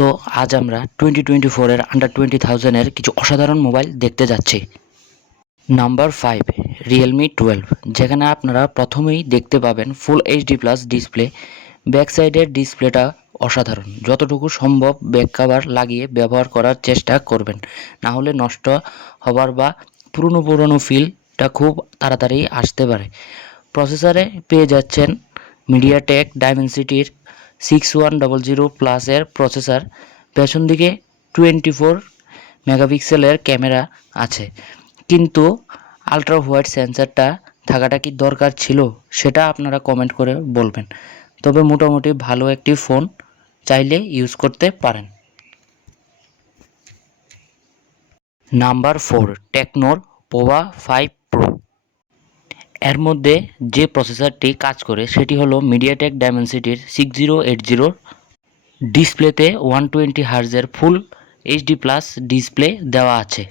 তো আজ আমরা 2024 আন্ডার 20,000 কিছু অসাধারণ মোবাইল দেখতে যাচ্ছি। নাম্বার 5 রিয়েলমি 12, যেখানে আপনারা প্রথমেই দেখতে পাবেন full HD plus display. Back সাইডের ডিসপ্লেটা অসাধারণ, যতটুকু সম্ভব ব্যাক কভার লাগিয়ে ব্যবহার করার চেষ্টা করবেন, না হলে নষ্ট হবার বা পুরনো ফিলটা খুব তাড়াতাড়ি আসতে পারে। প্রসেসরে পেয়ে যাচ্ছেন মিডিয়াটেক ডাইমেনসিটির 6100 প্লাসের প্রসেসর। পেছন দিকে 24 মেগাপিক্সেলের ক্যামেরা আছে, কিন্তু আলট্রা হোয়াইট সেন্সরটা থাকাটা কি দরকার ছিল, সেটা আপনারা কমেন্ট করে বলবেন। তবে মোটামুটি ভালো একটি ফোন, চাইলে ইউজ করতে পারেন। নাম্বার 4 টেকনোর পোভা 5 প্রো। এর মধ্যে যে প্রসেসরটি কাজ করে সেটি হলো মিডিয়াটেক ডাইমেনসিটির 6080। ডিসপ্লেতে 120 হার্জের ফুল এইচডি প্লাস ডিসপ্লে দেওয়া আছে।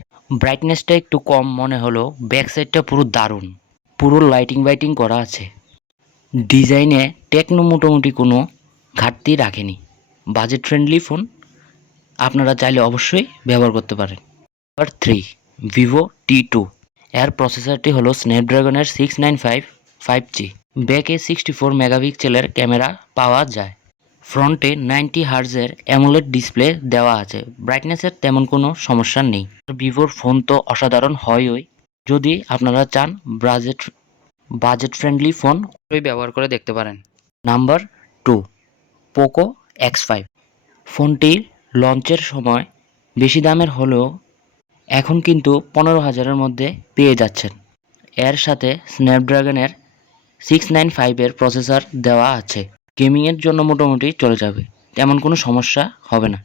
ব্রাইটনেসটা একটু কম মনে হলো, ব্যাক সাইডটা পুরো দারুণ, পুরো লাইটিং করা আছে। ডিজাইনে টেকনো মোটামুটি কোনো ঘাটতি রাখেনি। বাজেট ফ্রেন্ডলি ফোন, আপনারা চাইলে অবশ্যই ব্যবহার করতে পারেন। Number 3 Vivo T2। এর প্রসেসরটি হলো স্ন্যাপড্রাগনের 695 5G। ব্যাকে 64 মেগাপিক্সেলের ক্যামেরা পাওয়া যায়। ফ্রন্টে 90 হার্জের অ্যামোলেড ডিসপ্লে দেওয়া আছে। ব্রাইটনেসের তেমন কোনো সমস্যা নেই। ভিভোর ফোন তো অসাধারণ হয়ই, যদি আপনারা চান বাজেট ফ্রেন্ডলি ফোন ব্যবহার করে দেখতে পারেন। Number 2 Poco X5। ফোনটির লঞ্চের সময় বেশি দামের হলেও এখন কিন্তু 15,000-এর মধ্যে পেয়ে যাচ্ছেন। এর সাথে স্ন্যাপড্রাগনের 695-এর প্রসেসর দেওয়া আছে। গেমিংয়ের জন্য মোটামুটি চলে যাবে, তেমন কোনো সমস্যা হবে না।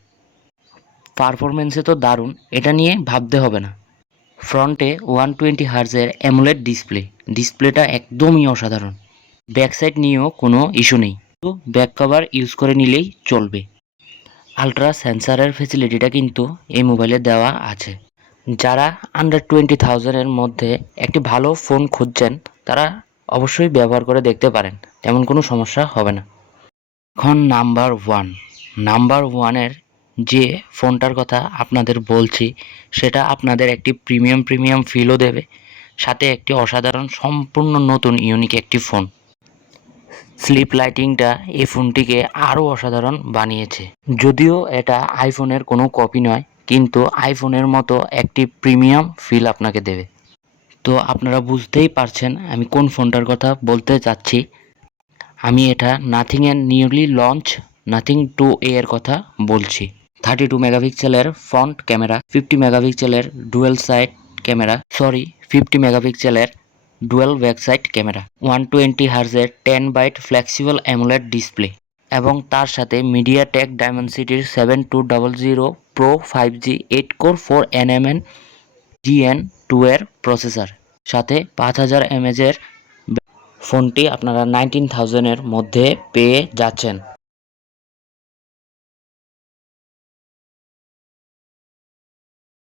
পারফরমেন্সে তো দারুণ, এটা নিয়ে ভাবতে হবে না। ফ্রন্টে 120 হার্জের অ্যামোলেড ডিসপ্লেটা একদমই অসাধারণ। ব্যাক সাইড নিয়েও কোনো ইস্যু নেই, তো ব্যাক কভার ইউজ করে নিলেই চলবে। আলট্রা সেন্সারের ফেসিলিটিটা কিন্তু এই মোবাইলে দেওয়া আছে। যারা আন্ডার 20,000-এর মধ্যে একটি ভালো ফোন খুঁজছেন, তারা অবশ্যই ব্যবহার করে দেখতে পারেন, তেমন কোনো সমস্যা হবে না। এখন নাম্বার ওয়ানের যে ফোনটার কথা আপনাদের বলছি, সেটা আপনাদের একটি প্রিমিয়াম ফিলও দেবে, সাথে একটি অসাধারণ সম্পূর্ণ নতুন ইউনিক একটি ফোন। স্লিপ লাইটিংটা এই ফোনটিকে আরও অসাধারণ বানিয়েছে। যদিও এটা আইফোনের কোনো কপি নয়, কিন্তু আইফোনের মতো একটি প্রিমিয়াম ফিল আপনাকে দেবে। তো আপনারা বুঝতেই পারছেন আমি কোন ফোনটার কথা বলতে চাচ্ছি। আমি এটা নাথিংয়ের নিউলি লঞ্চ নাথিং 2A এর কথা বলছি। 32 মেগাপিক্সেলের ফ্রন্ট ক্যামেরা, 50 মেগাপিক্সেলের ডুয়েল ব্যাক সাইড ক্যামেরা, 120 হার্জের 10 বাইট ফ্লেক্সিবল অ্যামোলেড ডিসপ্লে, এবং তার সাথে MediaTek ডাইমেনসিটির 7200 pro 5G 8 core 4nm GN2 এর প্রসেসর, সাথে 5000 mAh। ফোনটি আপনারা 19,000-এর মধ্যে পেয়ে যাচ্ছেন।